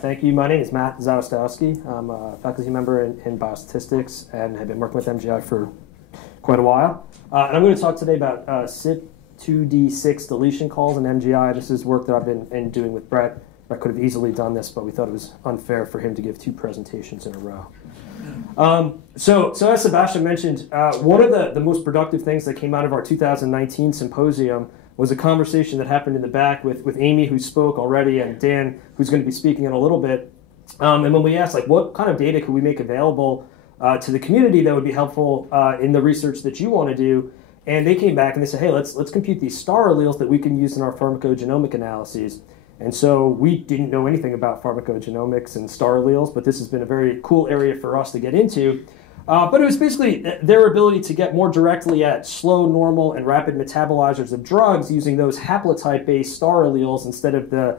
Thank you. My name is Matt Zawistowski. I'm a faculty member in biostatistics and have been working with MGI for quite a while. And I'm going to talk today about CYPD6 deletion calls in MGI. This is work that I've been doing with Brett. I could have easily done this, but we thought it was unfair for him to give 2 presentations in a row. So as Sebastian mentioned, one of the most productive things that came out of our 2019 symposium was a conversation that happened in the back with Amy, who spoke already, and Dan, who's going to be speaking in a little bit. And when we asked, like, what kind of data could we make available to the community that would be helpful in the research that you want to do, and they came back and they said, hey, let's compute these star alleles that we can use in our pharmacogenomic analyses. And so we didn't know anything about pharmacogenomics and star alleles, but this has been a very cool area for us to get into. But it was basically their ability to get more directly at slow, normal, and rapid metabolizers of drugs using those haplotype-based star alleles instead of the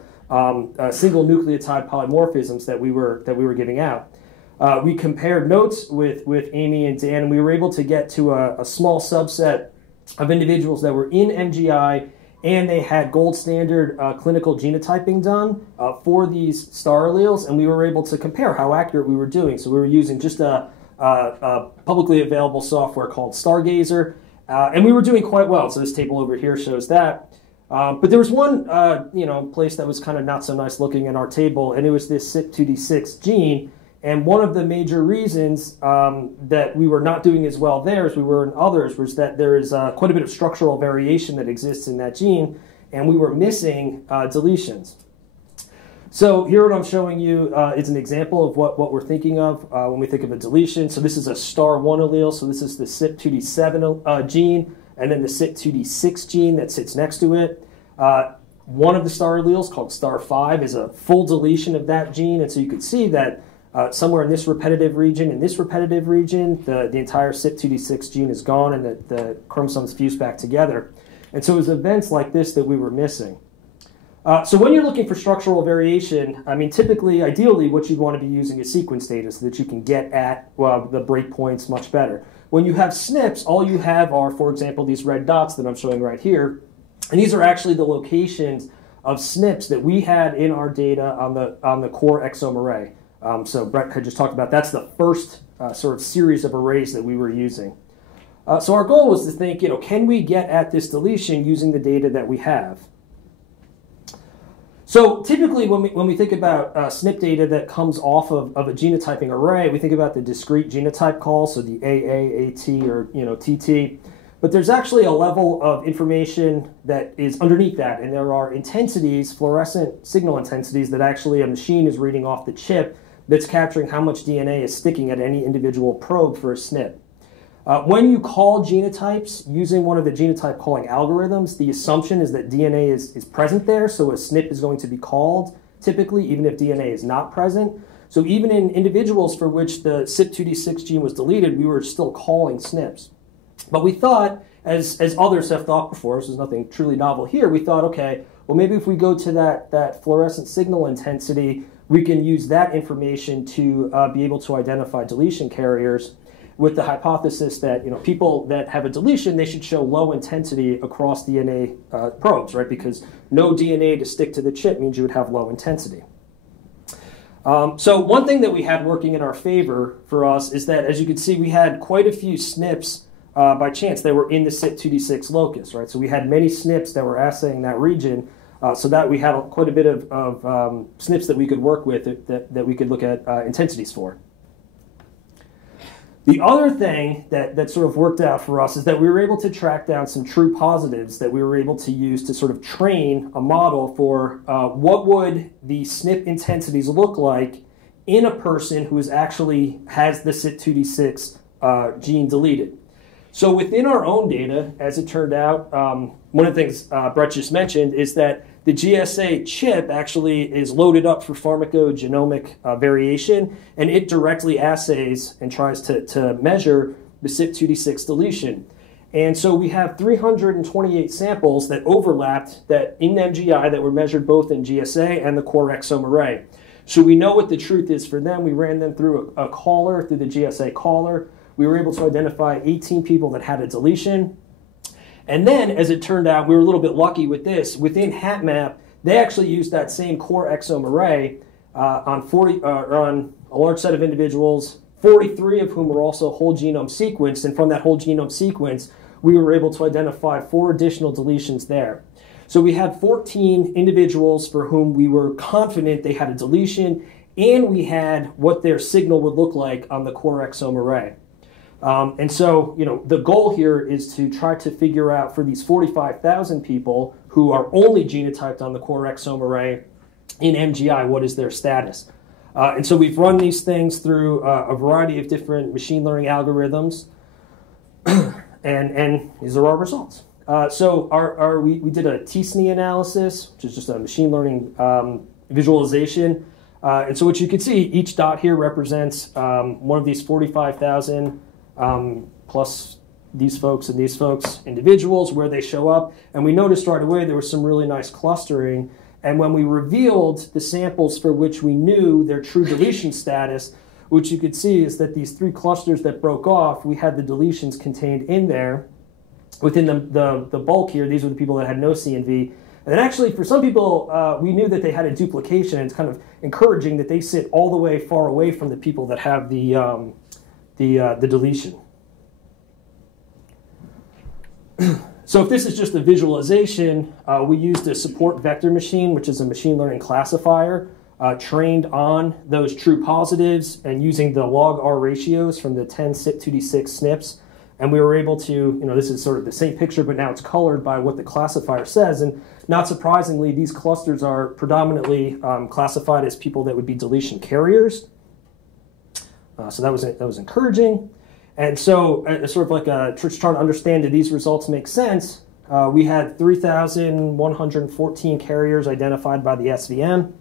single nucleotide polymorphisms that we were giving out. We compared notes with Amy and Dan, and we were able to get to a small subset of individuals that were in MGI, and they had gold standard clinical genotyping done for these star alleles, and we were able to compare how accurate we were doing. So we were using just a publicly available software called Stargazer, and we were doing quite well. So this table over here shows that. But there was one place that was kind of not so nice looking in our table, and it was this CYPD6 gene. And one of the major reasons that we were not doing as well there as we were in others was that there is quite a bit of structural variation that exists in that gene, and we were missing deletions. So here what I'm showing you is an example of what we're thinking of when we think of a deletion. So this is a star 1 allele, so this is the CYP2D7 gene, and then the CYP2D6 gene that sits next to it. One of the star alleles, called star 5, is a full deletion of that gene, and so you can see that somewhere in this repetitive region, the entire CYP2D6 gene is gone and the chromosomes fuse back together. And so it was events like this that we were missing. So when you're looking for structural variation, I mean, typically, ideally, what you'd want to be using is sequence data so that you can get at the breakpoints much better. When you have SNPs, all you have are, for example, these red dots that I'm showing right here. And these are actually the locations of SNPs that we had in our data on the core exome array. So Brett had just talked about that's the first sort of series of arrays that we were using. So our goal was to think, can we get at this deletion using the data that we have? So typically when we think about SNP data that comes off of a genotyping array, we think about the discrete genotype call, so the AA, AT, or TT. But there's actually a level of information that is underneath that, and there are intensities, fluorescent signal intensities, that actually a machine is reading off the chip that's capturing how much DNA is sticking at any individual probe for a SNP. When you call genotypes using one of the genotype calling algorithms, the assumption is that DNA is present there, so a SNP is going to be called, typically, even if DNA is not present. So even in individuals for which the CYP2D6 gene was deleted, we were still calling SNPs. But we thought, as others have thought before, so there's nothing truly novel here, we thought, okay, well, maybe if we go to that fluorescent signal intensity, we can use that information to be able to identify deletion carriers, with the hypothesis that people that have a deletion, they should show low intensity across DNA probes, right? Because no DNA to stick to the chip means you would have low intensity. So one thing that we had working in our favor for us is that, as you can see, we had quite a few SNPs by chance that were in the CYP2D6 locus, right? So we had many SNPs that were assaying that region, so that we had quite a bit of SNPs that we could work with that we could look at intensities for. The other thing that sort of worked out for us is that we were able to track down some true positives that we were able to use to sort of train a model for what would the SNP intensities look like in a person who actually has the CYP2D6 gene deleted. So within our own data, as it turned out, one of the things Brett just mentioned is that the GSA chip actually is loaded up for pharmacogenomic variation, and it directly assays and tries to measure the CYP2D6 deletion. And so we have 328 samples that overlapped that in MGI that were measured both in GSA and the core exome array. So we know what the truth is for them. We ran them through a caller, through the GSA caller. We were able to identify 18 people that had a deletion. And then, as it turned out, we were a little bit lucky with this. Within HapMap, they actually used that same core exome array on a large set of individuals, 43 of whom were also whole genome sequenced, and from that whole genome sequence, we were able to identify 4 additional deletions there. So we had 14 individuals for whom we were confident they had a deletion, and we had what their signal would look like on the core exome array. And so, the goal here is to try to figure out for these 45,000 people who are only genotyped on the core exome array in MGI, what is their status? And so we've run these things through a variety of different machine learning algorithms, and these are our results. So we did a t-SNE analysis, which is just a machine learning visualization. And so what you can see, each dot here represents one of these 45,000 plus these folks and these folks, individuals, where they show up. And we noticed right away there was some really nice clustering. And when we revealed the samples for which we knew their true deletion status, what you could see is that these 3 clusters that broke off, we had the deletions contained in there. Within the bulk here, these were the people that had no CNV. And then actually, for some people, we knew that they had a duplication. And it's kind of encouraging that they sit all the way far away from the people that have the deletion. So if this is just a visualization, we used a support vector machine, which is a machine learning classifier, trained on those true positives and using the log R ratios from the 10 CYP2D6 SNPs. And we were able to, this is sort of the same picture, but now it's colored by what the classifier says. And not surprisingly, these clusters are predominantly classified as people that would be deletion carriers. So that was encouraging. And so, sort of like just trying to understand, did these results make sense? We had 3,114 carriers identified by the SVM.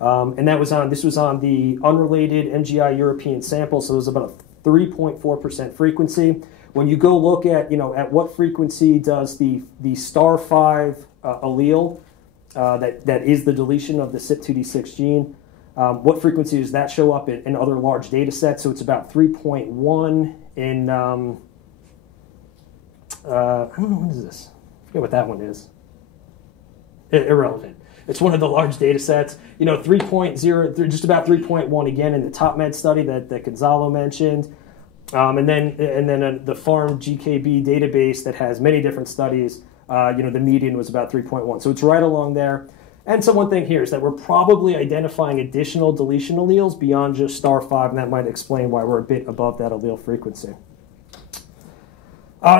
And this was on the unrelated MGI European sample, so it was about a 3.4% frequency. When you go look at, at what frequency does the star 5 allele, that is the deletion of the CYP2D6 gene, what frequency does that show up in other large data sets? So it's about 3.1 in, I don't know, what is this? I forget what that one is. Irrelevant. It's one of the large data sets. 3.0, just about 3.1 again in the TopMed study that Gonzalo mentioned. And then the Farm GKB database that has many different studies, the median was about 3.1. So it's right along there. And so one thing here is that we're probably identifying additional deletion alleles beyond just star 5, and that might explain why we're a bit above that allele frequency.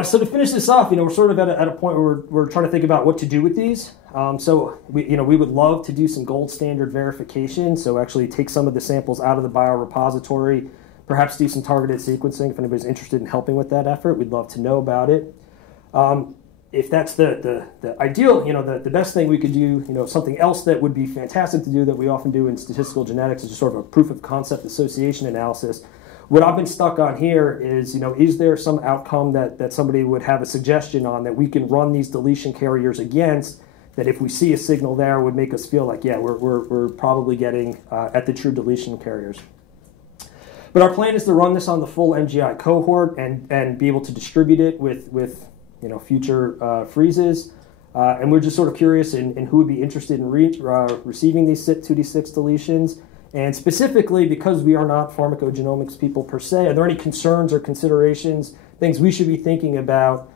So to finish this off, we're sort of at a point where we're trying to think about what to do with these. So we would love to do some gold standard verification. So actually take some of the samples out of the biorepository, perhaps do some targeted sequencing. If anybody's interested in helping with that effort, we'd love to know about it. If that's the ideal, the best thing we could do, something else that would be fantastic to do that we often do in statistical genetics is just sort of a proof of concept association analysis. What I've been stuck on here is, is there some outcome that somebody would have a suggestion on that we can run these deletion carriers against, that if we see a signal there would make us feel like, yeah, we're probably getting at the true deletion carriers. But our plan is to run this on the full MGI cohort and be able to distribute it with future freezes. And we're just sort of curious in who would be interested in receiving these CYP2D6 deletions. And specifically, because we are not pharmacogenomics people per se, are there any concerns or considerations, things we should be thinking about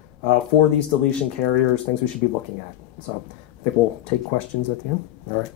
for these deletion carriers, things we should be looking at? So I think we'll take questions at the end. All right.